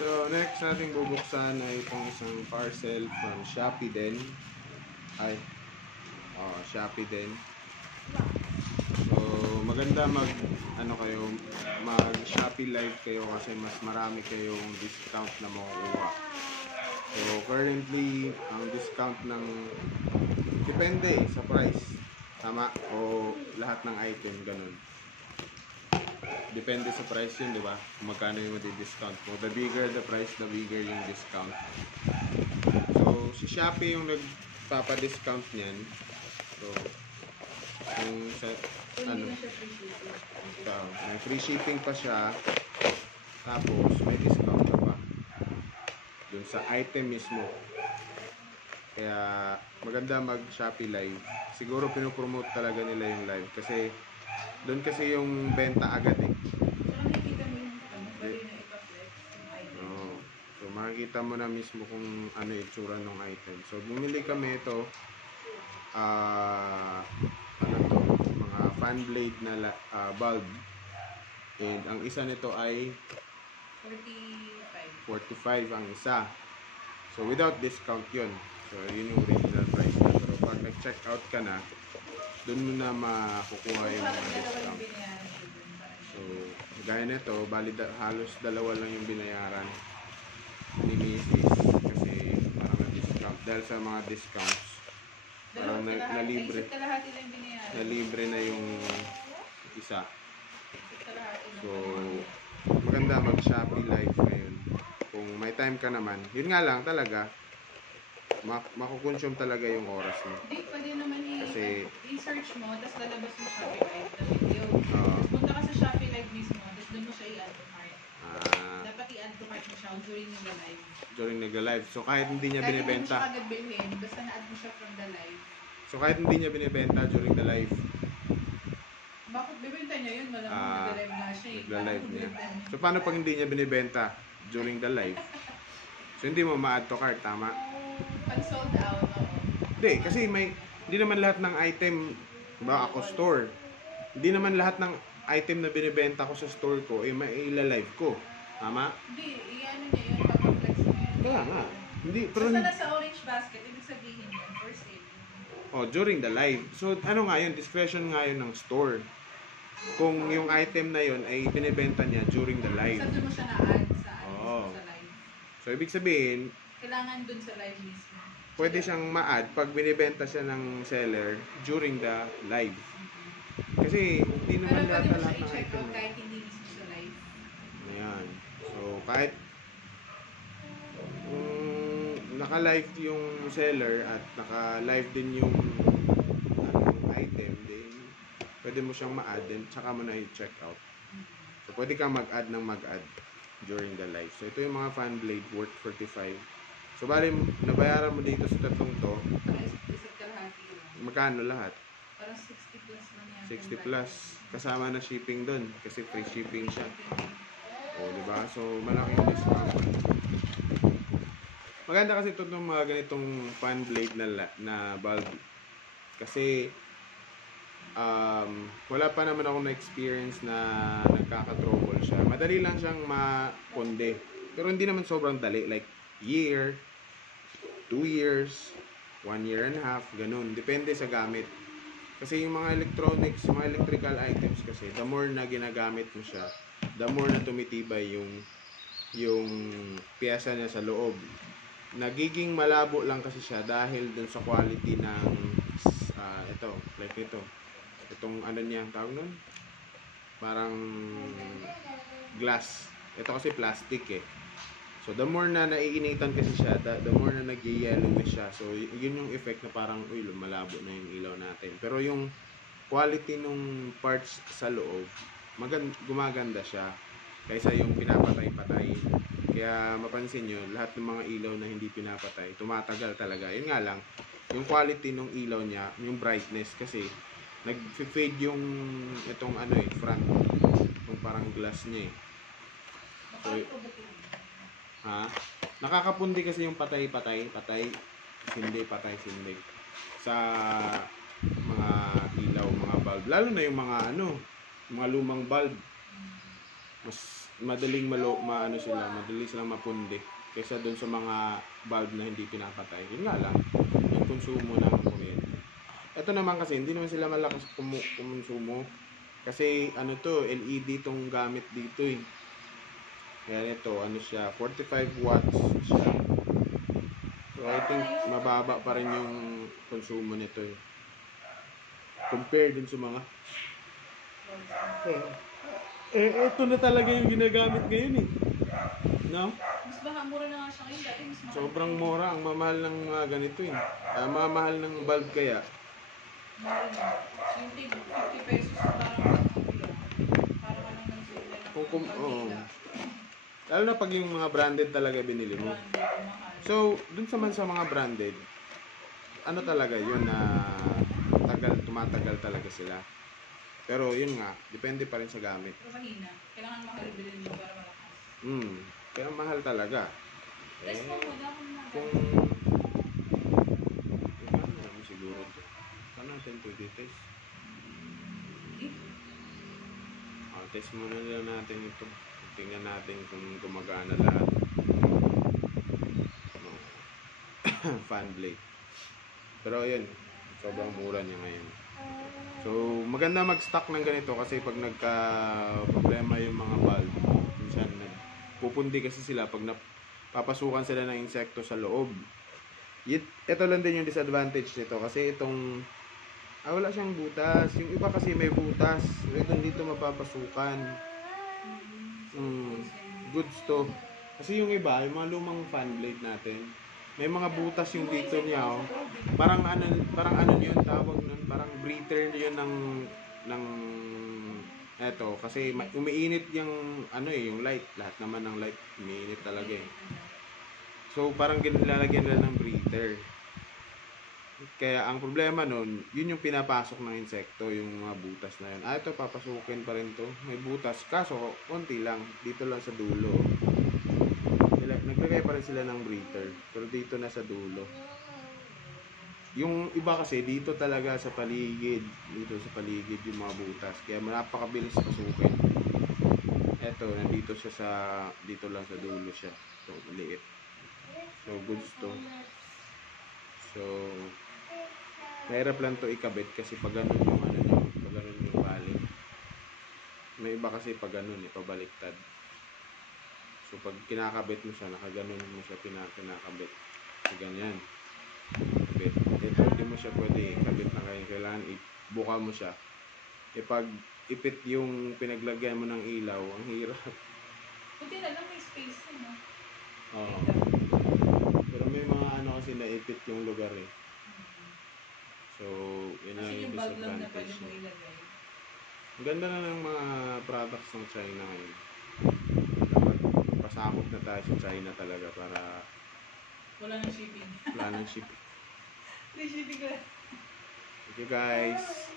So, next nating bubuksan ay itong isang parcel from Shopee din. Shopee din. So, maganda mag Shopee Live kayo kasi mas marami kayong discount na makukuha. So, currently, ang discount ng depende sa price. Tama? O lahat ng item, ganun. Depende sa price yun, di ba? Kung magkano yung madi-discount mo. The bigger the price, the bigger yung discount. So, si Shopee yung nagpapa-discount niyan. So, yung sa, may free shipping pa siya. Tapos, may discount ka pa. Dun sa item mismo. Kaya, maganda mag-Shopee Live. Siguro pinopromote talaga nila yung live. Kasi, doon kasi yung benta agad eh. So makikita mo na mismo kung ano itsura ng item. So bumili kami ito mga fan blade na bulb. And ang isa nito ay 45 ang isa. So without discount yun. So yun yung original price na. Pero pag nag-check out ka na, doon mo na makukuha yung mga discount. So, gaya nito, halos dalawa lang yung binayaran ni Mrs. Kasi parang na-discount. Dahil sa mga discounts, parang na-libre na yung isa. So, maganda mag-Shopee Live ngayon. Kung may time ka naman, yun nga lang talaga, makukonsume talaga yung oras mo. Hindi, pwede naman i-search mo, tapos lalabas mo Shopee Live na video. Tapos punta ka sa Shopee Live mismo, tapos doon mo siya i-add to cart. Dapat i-add to cart mo siya during the live. During the live. So kahit hindi niya binibenta. Kahit hindi mo siya agad bilhin, basta na-add mo siya from the live. So kahit hindi niya binibenta during the live. Bakit bibenta niya yun? Malamang nag-live na siya. Nag-live niya. So paano pag hindi niya binibenta during the live? So hindi mo ma-add to cart, tama? Pag sold out, oo. Hindi, kasi hindi naman lahat ng item, ba ako store. Hindi naman lahat ng item na binibenta ko sa store ko, maila-live ko. Tama? Hindi, i-ano niya yun, pag-flex niya yun. Kaya nga. Hindi, pero sa orange basket, ibig sabihin yun, first aid. During the live. So, ano nga yun, discretion nga yun ng store. Kung yung item na yun ay binibenta niya during the live. Saan mo siya na-add sa live? So, ibig sabihin, kailangan dun sa live mismo. Pwede siyang ma-add pag binibenta siya ng seller during the live. Kasi hindi naman lahat ng item. Pero pwede mo siya i-check out kahit hindi mismo sa live. Ayan. So, kahit naka-live yung seller at naka-live din yung item, din pwede mo siyang ma-add din, tsaka mo na i-check out. So, pwede kang mag-add ng mag-add during the live. So, ito yung mga fan blade worth 45. So, bali, nabayaran mo dito sa tatlong to. Magkano lahat? Parang 60 plus man yan. 60 plus. Kasama na shipping dun. Kasi free shipping siya. O, diba? So, malaki yung discount. Maganda kasi ito ng mga ganitong fan blade na bulb. Kasi, wala pa naman akong na-experience na nagkaka-trouble siya. Madali lang siyang maponde. Pero hindi naman sobrang dali. Like, year, 2 years, 1 year and a half, ganun. Depende sa gamit. Kasi yung mga electronics, mga electrical items kasi, the more na ginagamit mo siya, the more na tumitibay yung piyesa niya sa loob. Nagiging malabo lang kasi siya dahil dun sa quality ng ito, like ito. Itong ano niya, tawag nun? Parang glass. Ito kasi plastic eh. So, the more na naiinitan kasi siya, the more na nag-yellowish siya. So, yun yung effect na parang, malabo na yung ilaw natin. Pero yung quality nung parts sa loob, gumaganda siya kaysa yung pinapatay-patay. Kaya mapansin nyo, lahat ng mga ilaw na hindi pinapatay, tumatagal talaga. Yun nga lang, yung quality nung ilaw niya, yung brightness kasi, nag-fade yung itong front, yung parang glass niya eh. So, nakakapundi kasi yung patay, sindi sa mga ilaw, mga bulb. Lalo na yung mga mga lumang bulb. Mas madaling madali silang mapundi kaysa dun sa mga bulb na hindi pinapatay. Yun nga lang, yung konsumo ng kuryente. Ito naman kasi, hindi naman sila malakas kumonsumo. Kasi ano to, LED tong gamit dito eh. Kaya ito, ano siya, 45 watts siya. So I think mababa pa rin yung konsumo nito eh. Compared dun sa mga ito na talaga yung ginagamit ngayon eh. No? Mas baka mura na nga siya ngayon. Dati mas mahal. Sobrang mura. Ang mamahal ng mga ganito eh. Mamahal ng bulb kaya. Mura na. Yung tig 50 pesos parang para ka lang nagsulat ng Oo. Lalo na pag yung mga branded talaga binili mo. branded, mahal. So, dun sa mga branded, ano talaga yun na tumatagal talaga sila. Pero yun nga, depende pa rin sa gamit. Pero mahina. Kailangan mahal bilhin mo para malakas. Kaya mahal talaga. Test mo muna kung Kung ano naman siguro to. Saan natin pwede test? Test muna nila natin ito. Tingnan natin kung gumagana lahat. Fan blade. Pero yun, sobrang mura niya ngayon. So, maganda mag-stock ng ganito kasi pag nagka-problema yung mga bulb, minsan pupundi kasi sila pag papasukan sila ng insekto sa loob. Ito lang din yung disadvantage nito kasi itong wala siyang butas. Yung iba kasi may butas. Ito dito mapapasukan. Goods to. Kasi yung iba, yung mga lumang fan blade natin, may mga butas yung dito niya. Oh. Parang ano yun tawag nun, parang breather yun ng eto kasi umiinit yung yung light. Lahat naman ng light umiinit talaga eh. So parang lalagyan nila ng breather. Kaya ang problema nun, yun yung pinapasok ng insekto, yung mga butas na yun. Ito papasukin pa rin to. May butas, kaso konti lang, dito lang sa dulo. Naglagay pa rin sila ng breather, pero dito na sa dulo. Yung iba kasi dito talaga sa paligid, yung mga butas. Kaya napakabilis pasukin. Ito, nandito siya dito lang sa dulo siya. So, liit. So, goods to. So, mahirap lang to ikabit kasi pag ganun yung pag ganun yung balik. May iba kasi pag ganun pabaliktad. So pag kinakabit mo siya, nakaganon mo siya pinakabit. So ganyan. Kabit. Ito hindi mo siya pwede ikabit na kayo. Kailangan ibuka mo siya. Pag ipit yung pinaglagyan mo ng ilaw, ang hirap. Buti na lang may space no? Oo. Pero may mga kasi naipit yung lugar eh. So, yun lang yung bulb lang na pwede disadvantage. mo ilagay. Ang ganda na ng mga products ng China ngayon. Dapat pasakop na tayo sa China talaga para wala nang shipping. Wala nang shipping. Free shipping lang. Thank you guys.